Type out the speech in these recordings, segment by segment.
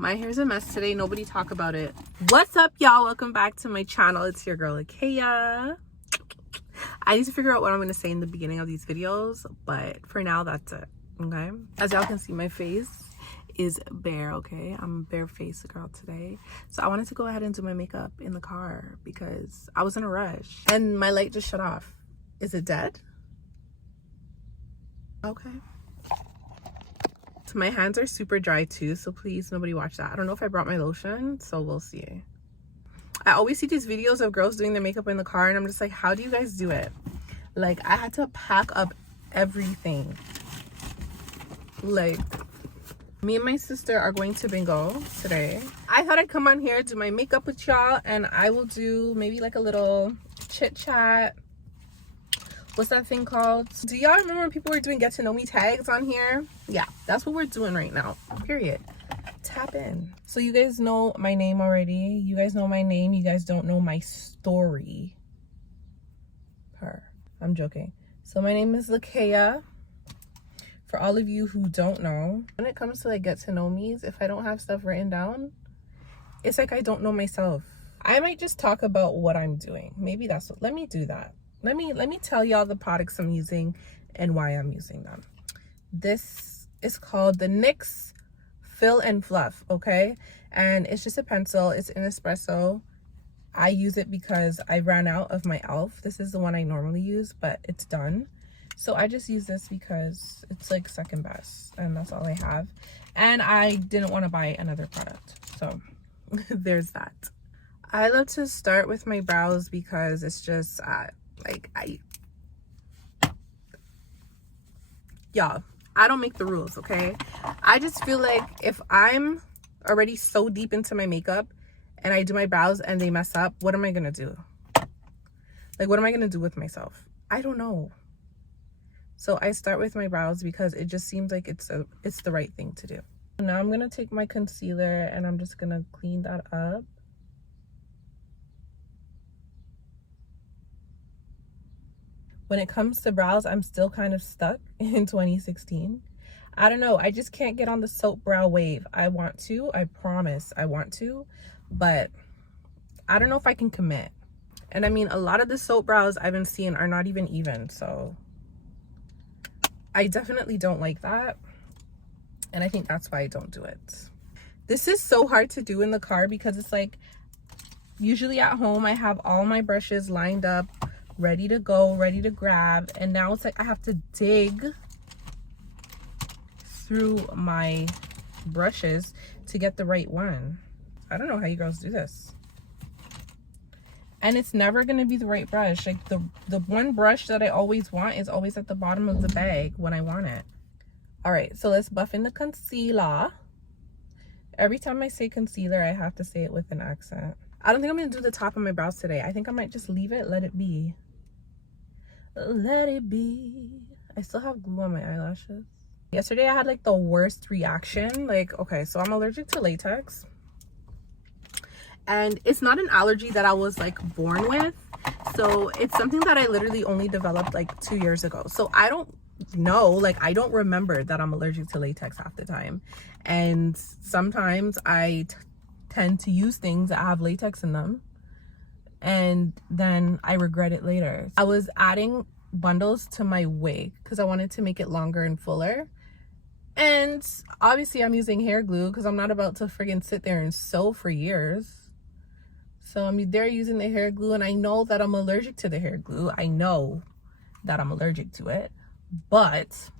My hair's a mess today. Nobody talk about it. What's up, y'all? Welcome back to my channel. It's your girl, Akea. I need to figure out what I'm going to say in the beginning of these videos, but for now, that's it, okay? As y'all can see, my face is bare, okay? I'm a bare face girl today. So I wanted to go ahead and do my makeup in the car because I was in a rush. And my light just shut off. Is it dead? Okay. So my hands are super dry too, so please nobody watch that. I don't know if I brought my lotion, so we'll see. I always see these videos of girls doing their makeup in the car and I'm just like, how do you guys do it? Like, I had to pack up everything. Like, me and my sister are going to bingo today. I thought I'd come on here, do my makeup with y'all, and I will do maybe like a little chit chat. What's that thing called? Do y'all remember when people were doing get to know me tags on here? Yeah, that's what we're doing right now, period. Tap in. So you guys know my name already. You guys know my name. You guys don't know my story. I'm joking. So my name is Lakea. For all of you who don't know, when it comes to like get to know me's, if I don't have stuff written down, it's like I don't know myself. I might just talk about what I'm doing. Maybe that's what, let me do that. Let me tell y'all the products I'm using and why I'm using them. This is called the NYX Fill and Fluff, okay? And it's just a pencil. It's an espresso. I use it because I ran out of my e.l.f. This is the one I normally use, but it's done. So I just use this because it's like second best and that's all I have. And I didn't want to buy another product. So there's that. I love to start with my brows because it's just y'all, I don't make the rules, okay? I just feel like if I'm already so deep into my makeup and I do my brows and they mess up, what am I gonna do? Like, what am I gonna do with myself? I don't know. So I start with my brows because it just seems like it's the right thing to do. Now I'm gonna take my concealer and I'm just gonna clean that up. When it comes to brows, I'm still kind of stuck in 2016. I don't know. I just can't get on the soap brow wave. I want to. I promise I want to. But I don't know if I can commit. And I mean, a lot of the soap brows I've been seeing are not even. So I definitely don't like that. And I think that's why I don't do it. This is so hard to do in the car because it's like, usually at home, I have all my brushes lined up, ready to go, ready to grab, and now it's like I have to dig through my brushes to get the right one. I don't know how you girls do this. And it's never gonna be the right brush. Like the one brush that I always want is always at the bottom of the bag when I want it. All right, so let's buff in the concealer. Every time I say concealer, I have to say it with an accent. I don't think I'm gonna do the top of my brows today. I think I might just leave it, let it be. Let it be. I still have glue on my eyelashes. Yesterday I had like the worst reaction. Like, okay, so I'm allergic to latex. And it's not an allergy that I was like born with. So it's something that I literally only developed like 2 years ago. So I don't know, like I don't remember that I'm allergic to latex half the time. And sometimes I tend to use things that have latex in them and then I regret it later. I was adding bundles to my wig because I wanted to make it longer and fuller, and obviously I'm using hair glue because I'm not about to friggin' sit there and sew for years. So I'm there using the hair glue, and I know that I'm allergic to the hair glue. I know that I'm allergic to it, but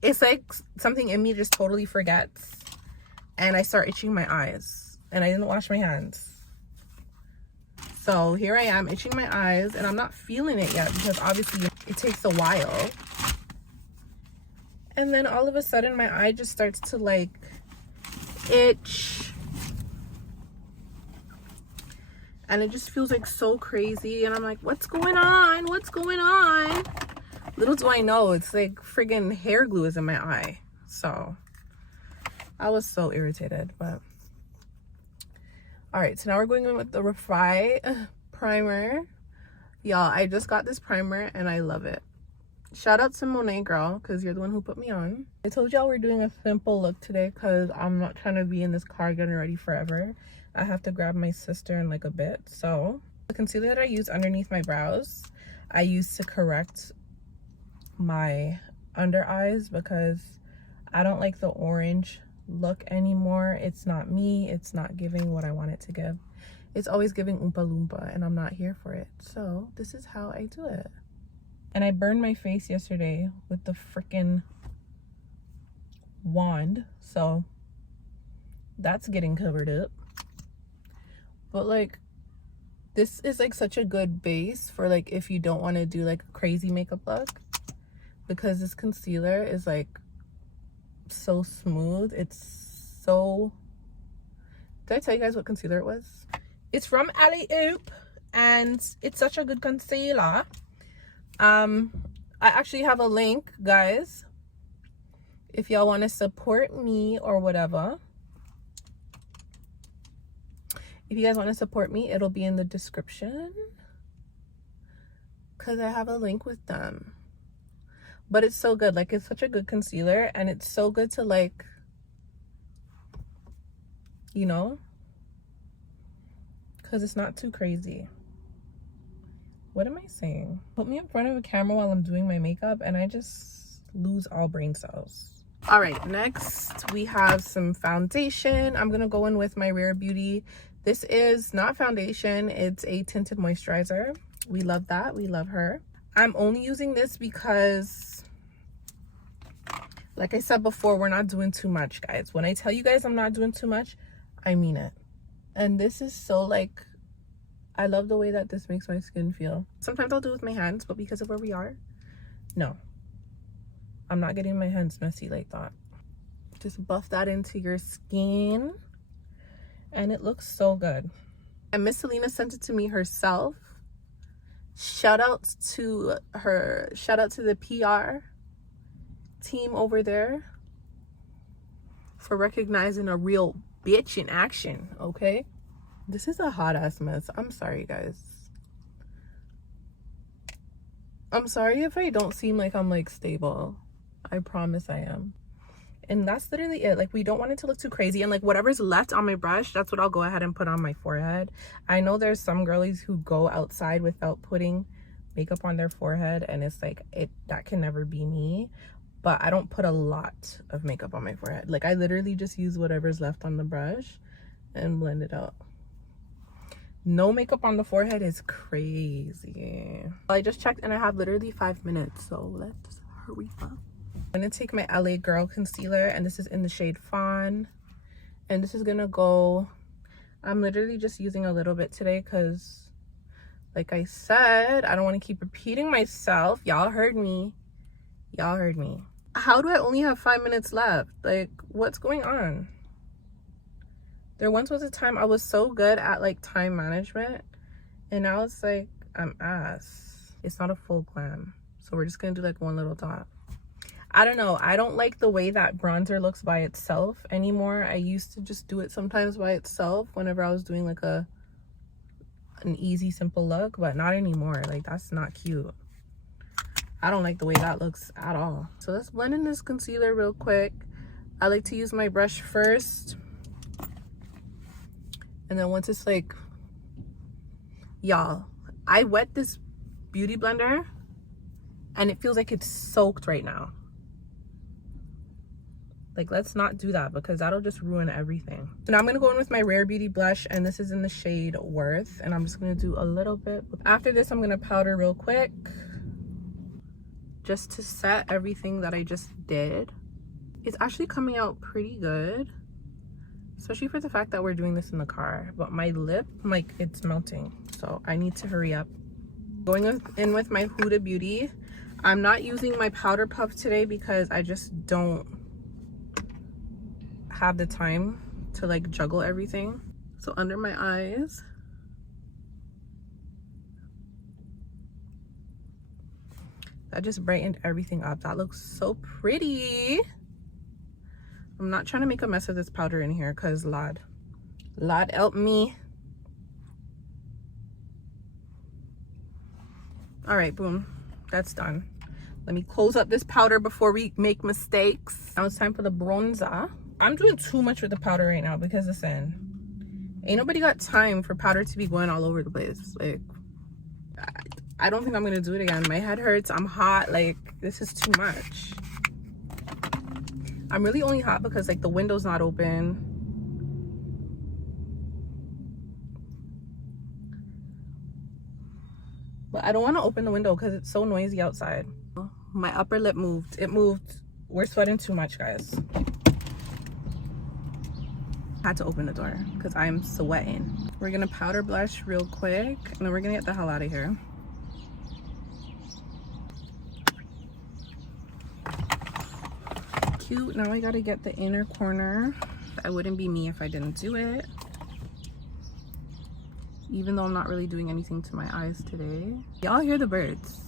it's like something in me just totally forgets and I start itching my eyes, and I didn't wash my hands. So here I am itching my eyes, and I'm not feeling it yet because obviously it takes a while. And then all of a sudden my eye just starts to like itch. And it just feels like so crazy. And I'm like, what's going on? What's going on? Little do I know, it's like friggin' hair glue is in my eye. So I was so irritated, but all right, so now we're going in with the Refi primer. Y'all, I just got this primer and I love it. Shout out to Monet girl, because you're the one who put me on. I told y'all we're doing a simple look today because I'm not trying to be in this car getting ready forever. I have to grab my sister in like a bit. So the concealer that I use underneath my brows, I use to correct my under eyes because I don't like the orange look anymore. It's not me. It's not giving what I want it to give. It's always giving Oompa Loompa, and I'm not here for it. So this is how I do it. And I burned my face yesterday with the freaking wand, so that's getting covered up. But like, this is like such a good base for like if you don't want to do like a crazy makeup look, because this concealer is like so smooth. It's so, did I tell you guys what concealer it was? It's from Alley Oop, and it's such a good concealer. I actually have a link, guys, if y'all want to support me or whatever. If you guys want to support me, it'll be in the description, because I have a link with them. But it's so good. Like, it's such a good concealer, and it's so good to, like, you know, because it's not too crazy. What am I saying? Put me in front of a camera while I'm doing my makeup and I just lose all brain cells. All right, next we have some foundation. I'm gonna go in with my Rare Beauty. This is not foundation, it's a tinted moisturizer. We love that, we love her. I'm only using this because, like I said before, we're not doing too much, guys. When I tell you guys I'm not doing too much, I mean it. And this is so like, I love the way that this makes my skin feel. Sometimes I'll do it with my hands, but because of where we are, no. I'm not getting my hands messy like that. Just buff that into your skin, and it looks so good. And Miss Selena sent it to me herself. Shout out to her. Shout out to the PR team over there for recognizing a real bitch in action, okay? This is a hot ass mess. I'm sorry, guys. I'm sorry if I don't seem like I'm like stable. I promise I am. And that's literally it. Like, we don't want it to look too crazy, and like whatever's left on my brush, that's what I'll go ahead and put on my forehead. I know there's some girlies who go outside without putting makeup on their forehead, and it's like, that can never be me. But I don't put a lot of makeup on my forehead. Like, I literally just use whatever's left on the brush and blend it out. No makeup on the forehead is crazy. I just checked and I have literally 5 minutes, so let's hurry up. I'm gonna take my LA Girl concealer, and this is in the shade Fawn, and this is gonna go, I'm literally just using a little bit today because, like I said, I don't want to keep repeating myself. Y'all heard me. Y'all heard me. How do I only have 5 minutes left? Like, what's going on? There once was a time I was so good at like time management, and now it's like I'm ass. It's not a full glam, so we're just gonna do like one little dot. I don't know, I don't like the way that bronzer looks by itself anymore. I used to just do it sometimes by itself whenever I was doing like an easy simple look, but not anymore. Like, that's not cute. I don't like the way that looks at all. So let's blend in this concealer real quick. I like to use my brush first, and then once it's like, y'all, I wet this beauty blender and it feels like it's soaked right now. Like, let's not do that because that'll just ruin everything. So now I'm gonna go in with my Rare Beauty blush, and this is in the shade Worth, and I'm just gonna do a little bit. After this, I'm gonna powder real quick just to set everything that I just did. It's actually coming out pretty good, especially for the fact that we're doing this in the car. But my lip, like, it's melting, so I need to hurry up. Going in with my Huda Beauty. I'm not using my powder puff today because I just don't have the time to like juggle everything. So under my eyes, that just brightened everything up. That looks so pretty. I'm not trying to make a mess of this powder in here because Lord help me. All right, boom, that's done. Let me close up this powder before we make mistakes. Now it's time for the bronzer. I'm doing too much with the powder right now because listen, ain't nobody got time for powder to be going all over the place. Like, I don't think I'm gonna do it again. My head hurts, I'm hot, like this is too much. I'm really only hot because like the window's not open. But I don't want to open the window because it's so noisy outside. My upper lip moved. It moved. We're sweating too much, guys. Had to open the door because I'm sweating. We're gonna powder blush real quick and then we're gonna get the hell out of here. Cute. Now I gotta get the inner corner. That wouldn't be me if I didn't do it. Even though I'm not really doing anything to my eyes today. Y'all hear the birds.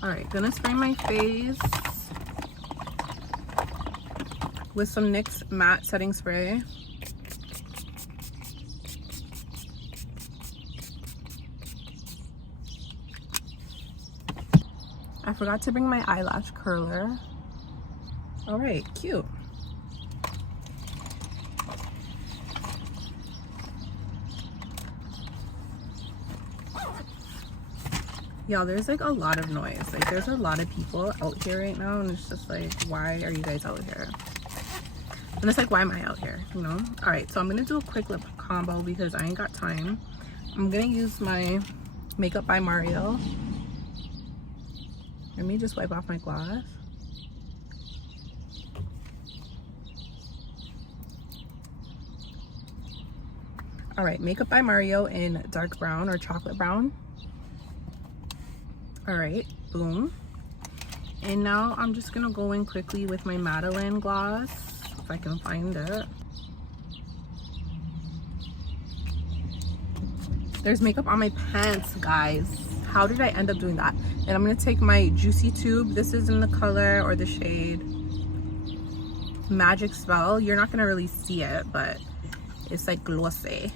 All right, gonna spray my face with some NYX matte setting spray. I forgot to bring my eyelash curler. All right, cute. Y'all, there's like a lot of noise. Like there's a lot of people out here right now and it's just like, why are you guys out here? And it's like, why am I out here, you know? All right, so I'm gonna do a quick lip combo because I ain't got time. I'm gonna use my Makeup by Mario. Let me just wipe off my gloss. All right, Makeup by Mario in dark brown or chocolate brown. All right, boom. And now I'm just gonna go in quickly with my Madeline gloss, if I can find it. There's makeup on my pants, guys. How did I end up doing that? And I'm gonna take my Juicy Tube. This is in the color or the shade Magic Spell. You're not gonna really see it, but it's like glossy.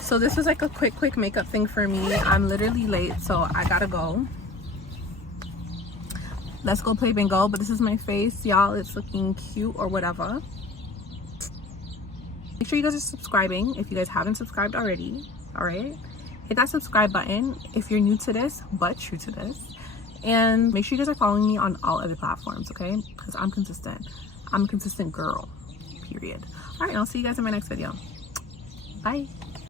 So this was like a quick makeup thing for me. I'm literally late, so I gotta go. Let's go play bingo. But this is my face, y'all. It's looking cute or whatever. Make sure you guys are subscribing if you guys haven't subscribed already. All right, hit that subscribe button if you're new to this but true to this, and make sure you guys are following me on all other platforms, okay? Because I'm consistent. I'm a consistent girl, period. All right, I'll see you guys in my next video. Bye.